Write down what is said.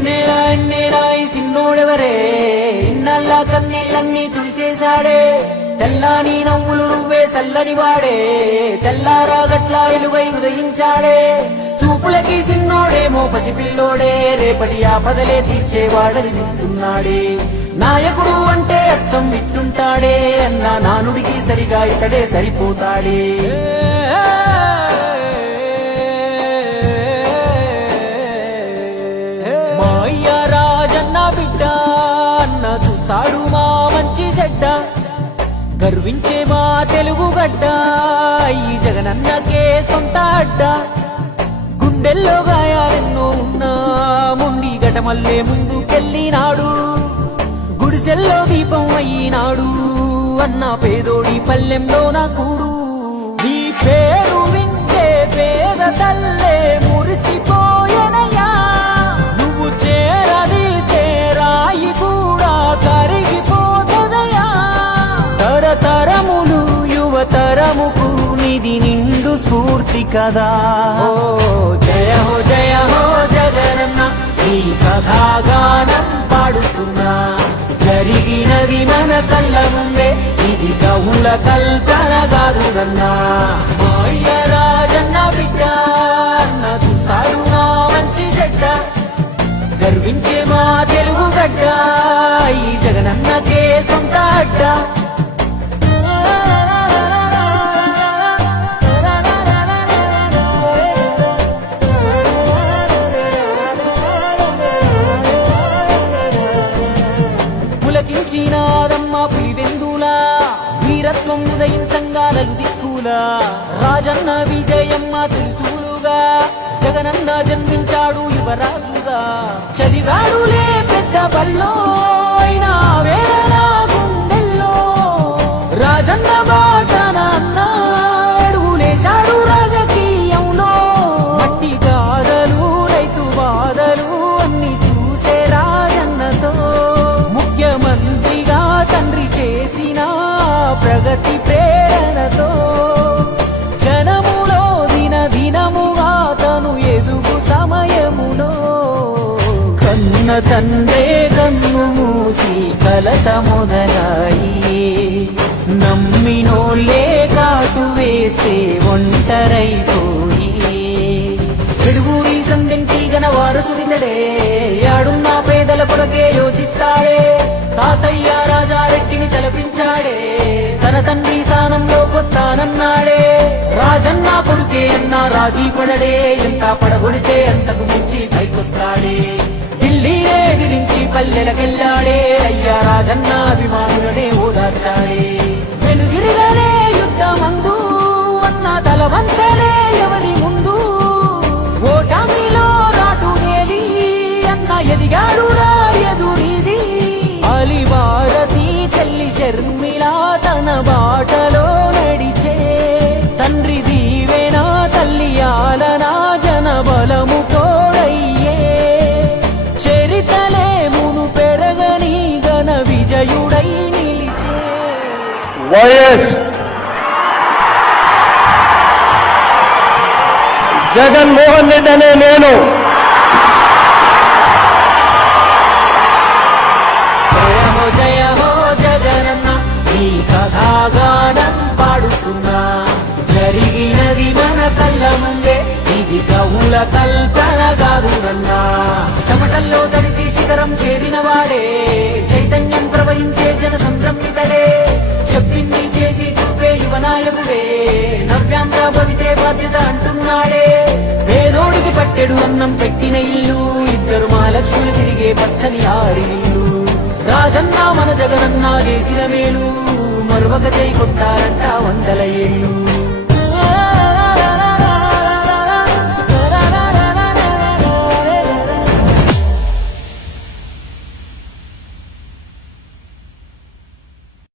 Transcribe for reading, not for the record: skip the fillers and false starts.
ఎన్నేలా ఈ సిన్నోడెవరే ఇన్నల్లా కన్నీళ్ళన్నీ తుడిసేశాడే తెల్లాని నవ్వులు నువ్వే చల్లని వాడే తెల్లారా గట్లా ఎలుగై ఉదయించాడే సూపులకి సిన్నోడేమో పసిపిల్లోడే రేపటి ఆపదలే తీర్చేవాడనిపిస్తున్నాడే నాయకుడు అంటే అచ్చం విట్టుంటాడే అన్నా నానుడికి సరిగా ఇతడే సరిపోతాడే మా అయ్య రాజన్న బిడ్డ అన్న చూస్తాడు మా మంచి చెడ్డ గర్వించే మా తెలుగు గడ్డ ఈ జగనన్నకే సొంత అడ్డ గుండెల్లో గాయాలెన్నో ఉన్నా ముండి గటమల్లే ముందుకెళ్ళినాడు గుడిసెల్లో దీపం అయినాడు అన్న పేదోడి పల్లెంలో నా కూడు నీ పేరు వింటే పేద తల్లే మురిసిపోయనయ్యా నువ్వు చేరదీస్తే రాయి కూడా కరిగిపోతదయ్యా తరతరములు యువతరముకు నిధి నిండు స్ఫూర్తి కదా ఓ జయ హో జగనన్న నీ కథాగానం పాడుతున్నా జరిగినది మన కళ్ళ ముందే ఇది కవుల కల్పన కాదురన్నా మా అయ్య రాజన్న బిడ్డ అన్న చూస్తాడు నా మంచి చెడ్డ గర్వించే మా తెలుగు గడ్డ ఈ జగనన్నకే సొంత అడ్డ పులకించినాదమ్మ పులివెందులా వీరత్వం ఉదయించంగాలలు దిక్కులా రాజన్న విజయమ్మ తెలుసులుగా జగనన్న జన్మించాడు యువరాజుగా చదివాడులే పెద్ద బల్లో అయినా వేదన గుండెల్లో రాజన్న బాటన అడుగులేశాడు రాజకీయంలో మట్టి గాథలు రైతు బాధలు అన్ని చూసే రాజన్నతో ముఖ్యమంత్రిగా తండ్రి చేసిన ప్రగతి ప్రేరణతో జనములో దినదినముగా తను ఎదుగు సమయములో కన్న తండ్రే కన్ను మూసి కలత మొదలాయి నమ్మినోళ్ళే కాటు వేస్తే ఒంటరైపోయి పెడుగురి సందెంటి గన వారసుడితడే యాడున్న పేదల కొరకే యోచిస్తాడే తాతయ్య రాజారెడ్డిని తలపించాడే తన తండ్రి స్థానంలోకొస్తానన్నాడే రాజన్న కొడుకే అన్నా రాజీ పడడే ఎంత పడగొడితే అంతకు మించి పైకొస్తాడే ఢిల్లీనే ఎదిరించి పల్లెలకెళ్ళాడే అయ్యా రాజన్న అభిమానులనే ఓదార్చాడే వెనుదిరగలే యుద్ధమందు అన్న తల వంచలే ఎవరి ముందు ఓటమిలో రాటు నేలి అన్న ఎదిగాడు రాయదునిది అలి భారతి చెల్లి షర్మిలా తన బాటలో నడిచే తండ్రి దీవెనా తల్లి ఆలనా జన బలము తోడయ్యే చరితలే మును పెరగని ఘన విజయుడై నిలిచే వైఎస్ జగన్మోహన్ రెడ్డి అనే నేను జయ హో జగనన్న ఈ కథాగానం పాడుతున్నా జరిగినది మన కళ్ళ ముందే ఇది కవుల కల్పన కాదురన్నా చెమటల్లో తడిసి శిఖరం చేరిన వాడే చైతన్యం ప్రవహించే జన సంద్రమితడే చెప్పింది చేసి చూపే యువనాయకుడే నవ్యాంధ్ర భవితే బాధ్యత అంటున్నాడే పేదోడికి పట్టెడు అన్నం పెట్టిన ఇల్లు ఇద్దరు మహాలక్ష్ములు తిరిగే పచ్చని ఆరిల్లు రాజన్న మన జగనన్న చేసిన మేలు మరొక చేయి కొట్టారంట 100 ఏళ్ళు